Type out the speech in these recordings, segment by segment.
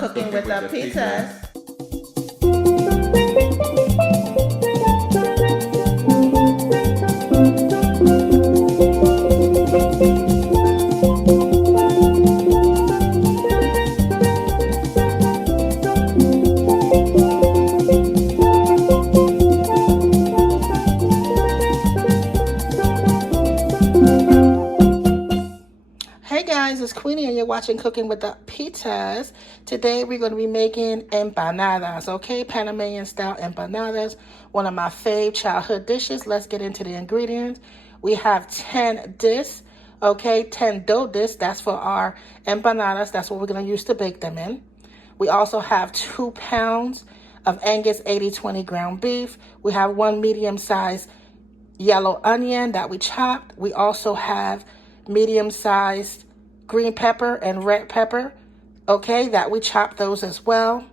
Cooking with the pizzas. Hey guys, it's Queenie and you're watching Cooking with the Pizzas. Today we're going to be making empanadas, okay? Panamanian style empanadas, one of my fave childhood dishes. Let's get into the ingredients. We have 10 discs, okay? 10 dough discs, that's for our empanadas. That's what we're going to use to bake them in. We also have 2 pounds of Angus 80/20 ground beef. We have 1 medium-sized yellow onion that we chopped. We also have medium-sized green pepper and red pepper, okay, that we chop those as well.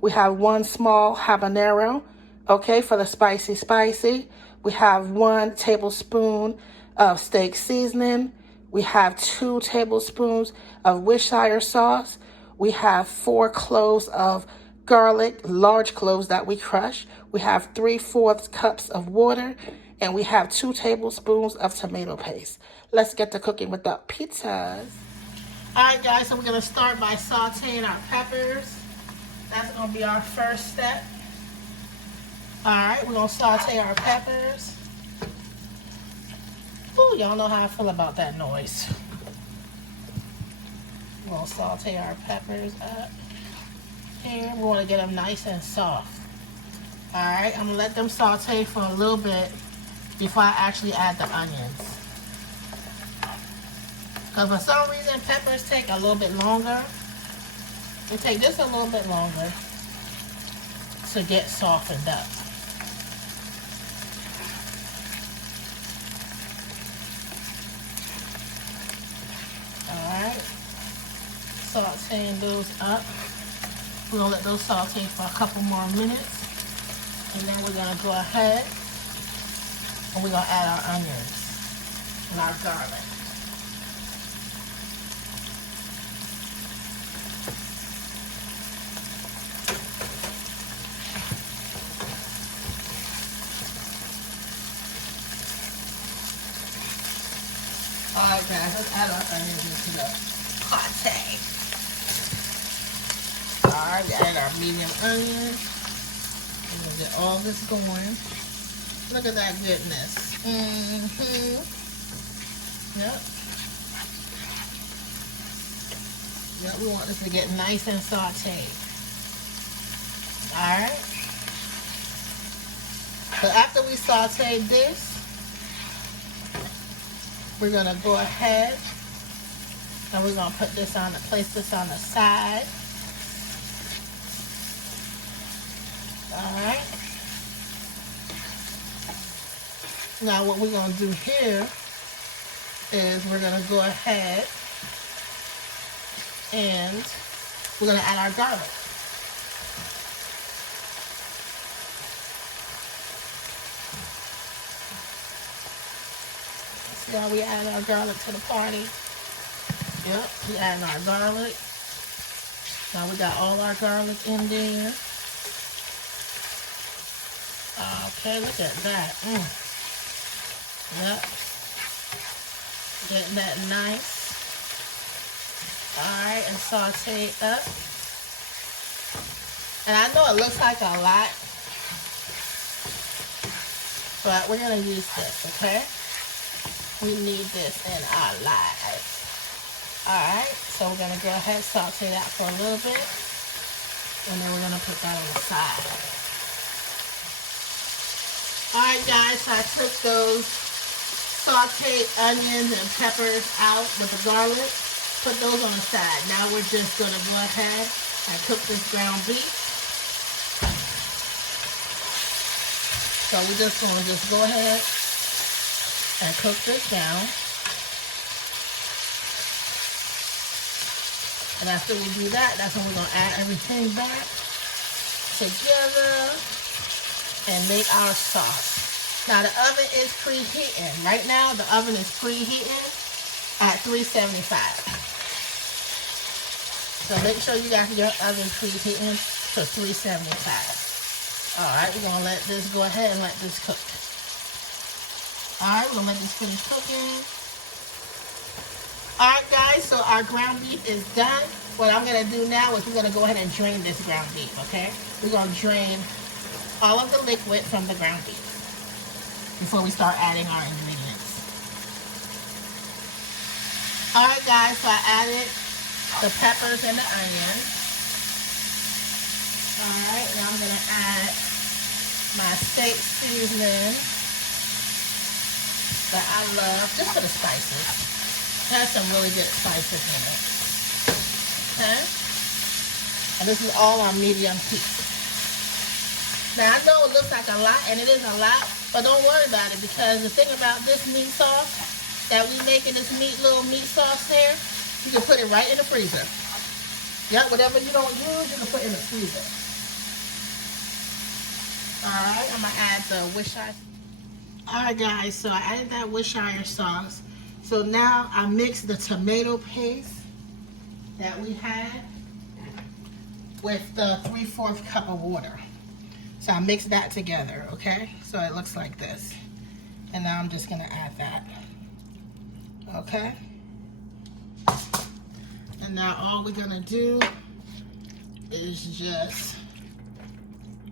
We have 1 small habanero, okay, for the spicy. We have 1 tablespoon of steak seasoning. We have 2 tablespoons of Worcestershire sauce. We have 4 cloves of garlic, large cloves that we crush. We have 3/4 cups of water, and we have 2 tablespoons of tomato paste. Let's get to cooking with the pizzas. Alright guys, so we're going to start by sauteing our peppers. That's going to be our first step. Alright, we're going to saute our peppers. Ooh, y'all know how I feel about that noise. We're going to saute our peppers up. Here, we want to get them nice and soft. Alright, I'm going to let them saute for a little bit before I actually add the onions. Because for some reason, peppers take a little bit longer. They take just a little bit longer to get softened up. Alright. Sauteing those up. We're going to let those saute for a couple more minutes. And then we're going to go ahead and we're going to add our onions and our garlic. Alright guys, let's add our onions into the pate. Alright, we added our medium onion. We're going to get all this going. Look at that goodness. Yep. Yep, we want this to get nice and sauteed. Alright. So after we sauteed this, we're going to go ahead and we're going to put this on, place this on the side. Alright. Now what we're going to do here is we're going to go ahead and we're going to add our garlic. See how we add our garlic to the party? Yep, we add our garlic. Now we got all our garlic in there. Okay, look at that. Yep. Getting that nice. Alright, and saute it up. And I know it looks like a lot, but we're going to use this, okay? We need this in our lives. Alright, so we're going to go ahead and saute that for a little bit. And then we're going to put that on the side. Alright guys, so I took those sauteed onions and peppers out with the garlic. Put those on the side. Now we're just going to go ahead and cook this ground beef. So we're just going to go ahead and cook this down. And after we do that, that's when we're going to add everything back together and make our sauce. Now the oven is preheating. Right now the oven is preheating at 375. So make sure you got your oven preheating to 375. Alright, we're going to let this go ahead and let this cook. Alright, we're going to let this finish cooking. Alright guys, so our ground beef is done. What I'm going to do now is we're going to go ahead and drain this ground beef, okay? We're going to drain all of the liquid from the ground beef before we start adding our ingredients. Alright guys, so I added the peppers and the onion. Alright, now I'm going to add my steak seasoning that I love, just for the spices. It has some really good spices in it. Okay? And this is all on medium heat. Now I know it looks like a lot, and it is a lot, but don't worry about it, because the thing about this meat sauce that we make in this little meat sauce there, you can put it right in the freezer. Yep, whatever you don't use, you can put in the freezer. Alright, I'm going to add the Worcestershire. Alright guys, so I added that Worcestershire sauce. So now I mixed the tomato paste that we had with the 3/4 cup of water. So I mixed that together, okay? So it looks like this. And now I'm just going to add that. Okay? And now all we're going to do is just,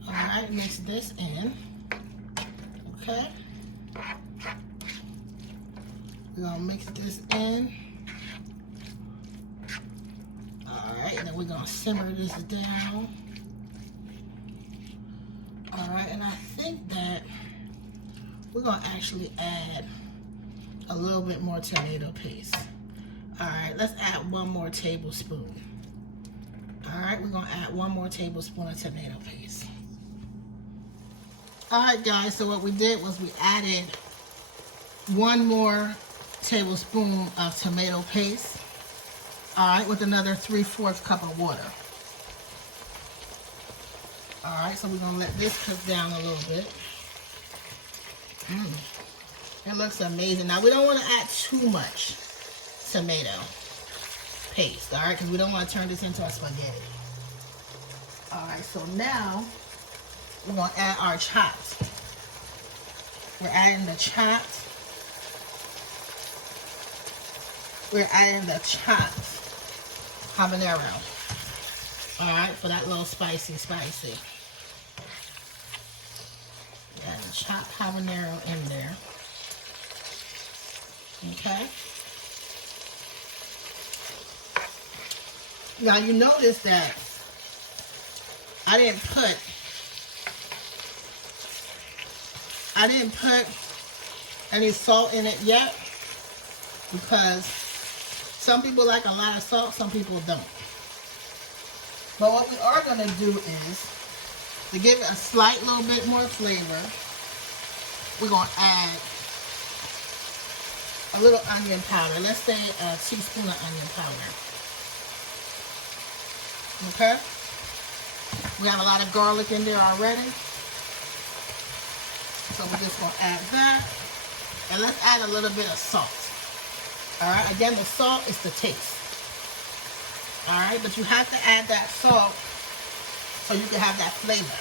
alright, mix this in. Okay? We're going to mix this in. Alright, and then we're going to simmer this down. Alright, and I think that we're going to actually add a little bit more tomato paste. Alright, let's add 1 more tablespoon. Alright, we're going to add 1 more tablespoon of tomato paste. Alright guys, so what we did was we added 1 more tablespoon of tomato paste. Alright, with another 3/4 cup of water. Alright, so we're going to let this cook down a little bit. It looks amazing. Now we don't want to add too much tomato paste, alright, because we don't want to turn this into a spaghetti. Alright, so now we're going to add our chopped. We're adding the chopped. We're adding the chopped habanero. Alright, for that little spicy. Got the chopped habanero in there. Okay. Now you notice that I didn't put any salt in it yet, because some people like a lot of salt, some people don't. But what we are going to do is, to give it a slight little bit more flavor, we're going to add a little onion powder. Let's say a teaspoon of onion powder. Okay? We have a lot of garlic in there already. So we're just going to add that. And let's add a little bit of salt. Alright, again, the salt is the taste. Alright, but you have to add that salt so you can have that flavor.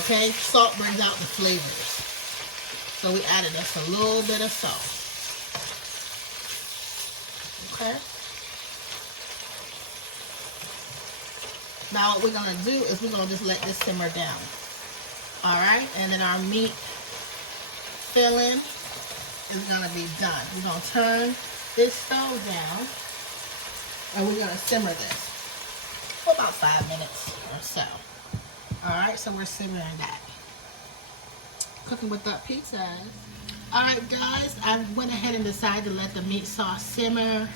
Okay, salt brings out the flavors. So we added just a little bit of salt. Okay. Now what we're going to do is we're going to just let this simmer down. Alright, and then our meat filling is going to be done. We're going to turn this stove down and we're going to simmer this for about 5 minutes or so. Alright, so we're simmering that. Cooking with Duck Pizzas. Alright guys, I went ahead and decided to let the meat sauce simmer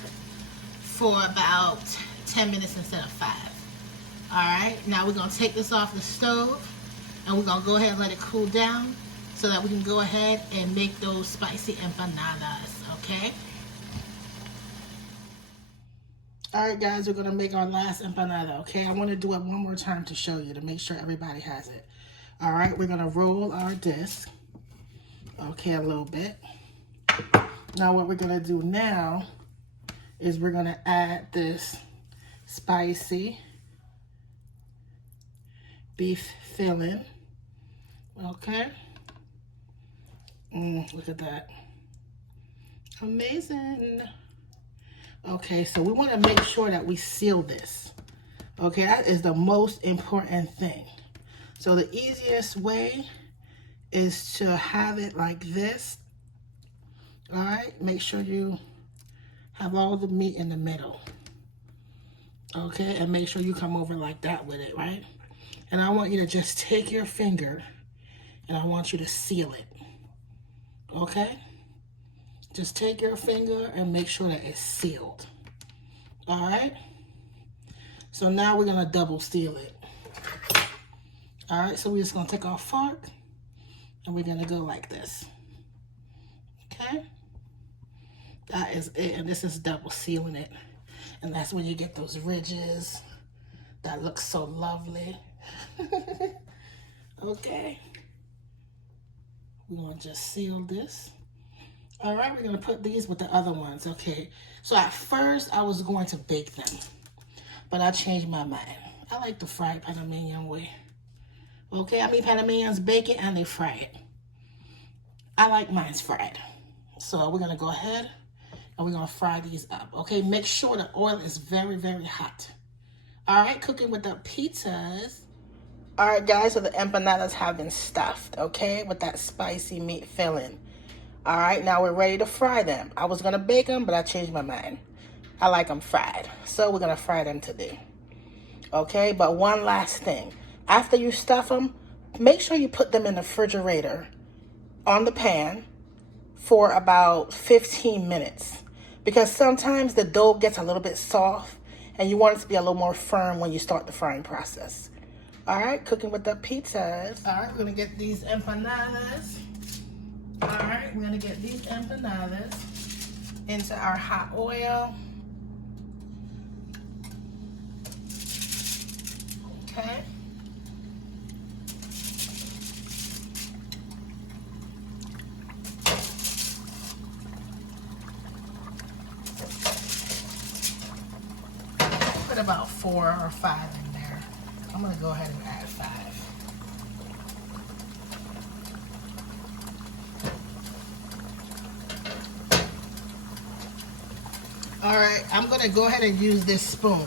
for about 10 minutes instead of 5. Alright, now we're going to take this off the stove and we're going to go ahead and let it cool down so that we can go ahead and make those spicy empanadas, okay? Alright guys, we're going to make our last empanada, okay? I want to do it one more time to show you, to make sure everybody has it. Alright, we're going to roll our disc, okay, a little bit. Now what we're going to do now is we're going to add this spicy beef filling. Okay. Look at that. Amazing. Okay, so we want to make sure that we seal this. Okay, that is the most important thing. So the easiest way is to have it like this. All right, make sure you have all the meat in the middle. Okay, and make sure you come over like that with it, right? And I want you to just take your finger and I want you to seal it. Okay? Just take your finger and make sure that it's sealed. All right? So now we're going to double seal it. All right, so we're just going to take our fork and we're going to go like this. Okay? That is it, and this is double sealing it. And that's when you get those ridges that look so lovely. Okay. We're going to just seal this. All right, we're going to put these with the other ones. Okay, so at first I was going to bake them, but I changed my mind. I like the fried Panamanian way. Okay, I mean Panamanians bake it and they fry it. I like mine's fried. So we're going to go ahead and we're going to fry these up. Okay, make sure the oil is very, very hot. All right, cooking with the pizzas. All right, guys, so the empanadas have been stuffed, okay, with that spicy meat filling. All right, now we're ready to fry them. I was going to bake them, but I changed my mind. I like them fried, so we're going to fry them today. Okay, but one last thing. After you stuff them, make sure you put them in the refrigerator on the pan for about 15 minutes. Because sometimes the dough gets a little bit soft, and you want it to be a little more firm when you start the frying process. All right, cooking with the pizzas. All right, we're gonna get these empanadas. All right, we're gonna get these empanadas into our hot oil. Okay. Put about 4 or 5 in there. I'm gonna go ahead and add 5. All right, I'm gonna go ahead and use this spoon.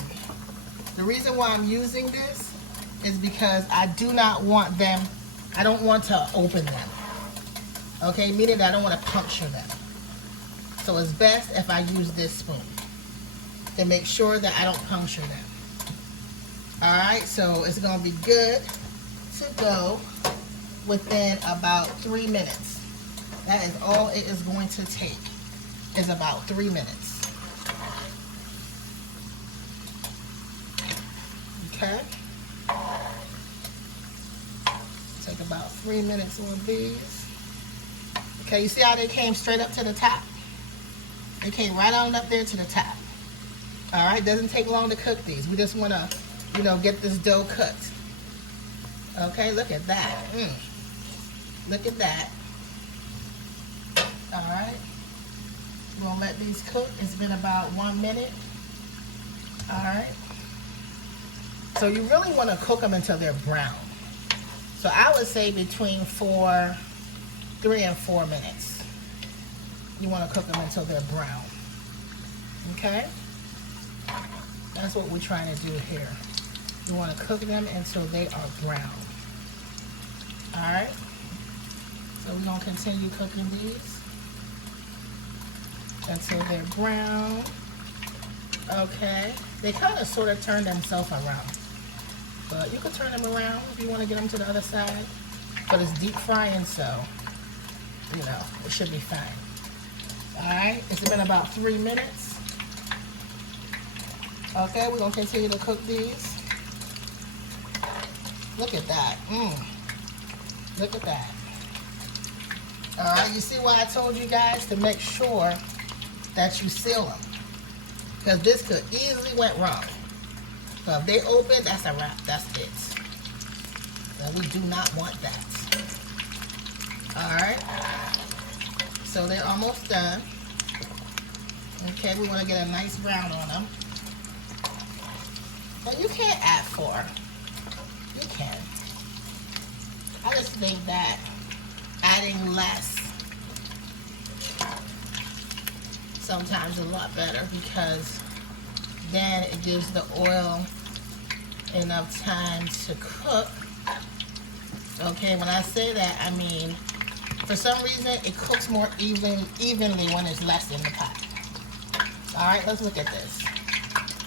The reason why I'm using this is because I do not want them, I don't want to open them. Okay, meaning that I don't want to puncture them. So it's best if I use this spoon to make sure that I don't puncture them. All right, so it's gonna be good to go within about 3 minutes. That is all it is going to take, is about 3 minutes. Okay. Take about 3 minutes on these. Okay, you see how they came straight up to the top? They came right on up there to the top. All right, doesn't take long to cook these. We just want to, you know, get this dough cooked. Okay, look at that. Look at that. All right. We're going to let these cook. It's been about 1 minute. All right. So you really want to cook them until they're brown. So I would say between 3 and 4 minutes. You want to cook them until they're brown. Okay? That's what we're trying to do here. You want to cook them until they are brown. Alright? So we're going to continue cooking these until they're brown. Okay? They kind of sort of turn themselves around. But you can turn them around if you want to get them to the other side. But it's deep frying, so, you know, it should be fine. Alright? It's been about 3 minutes. Okay, we're going to continue to cook these. Look at that. Look at that. Alright, you see why I told you guys to make sure that you seal them. Because this could easily went wrong. So if they open, that's a wrap. That's it. So we do not want that. Alright. So they're almost done. Okay, we want to get a nice brown on them. But you can't add 4. You can. I just think that adding less sometimes a lot better, because then it gives the oil enough time to cook. Okay, when I say that, I mean, for some reason, it cooks more evenly when it's less in the pot. All right, let's look at this.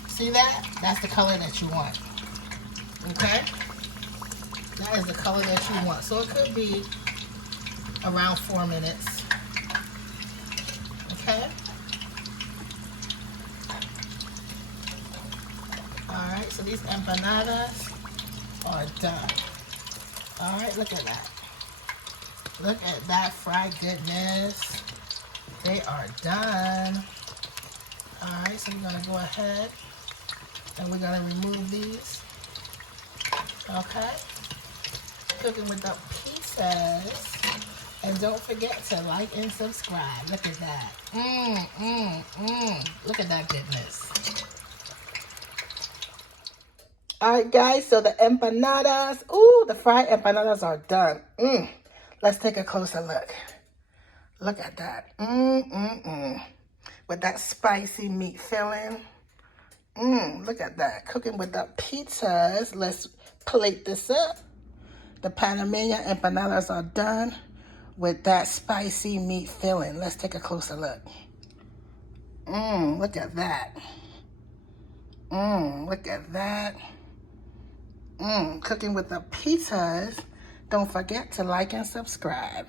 See that? That's the color that you want. Okay? That is the color that you want. So it could be around 4 minutes. Okay? Alright, so these empanadas are done. Alright, look at that. Look at that fried goodness. They are done. Alright, so we're going to go ahead and we're going to remove these. Okay? Cooking with the pizzas. And don't forget to like and subscribe. Look at that. Look at that goodness. Alright guys, so the empanadas, ooh, the fried empanadas are done. Let's take a closer look. Look at that. With that spicy meat filling. Look at that. Cooking with the pizzas. Let's plate this up. The Panamanian empanadas are done with that spicy meat filling. Let's take a closer look. Look at that. Look at that. Cooking with the pizzas. Don't forget to like and subscribe.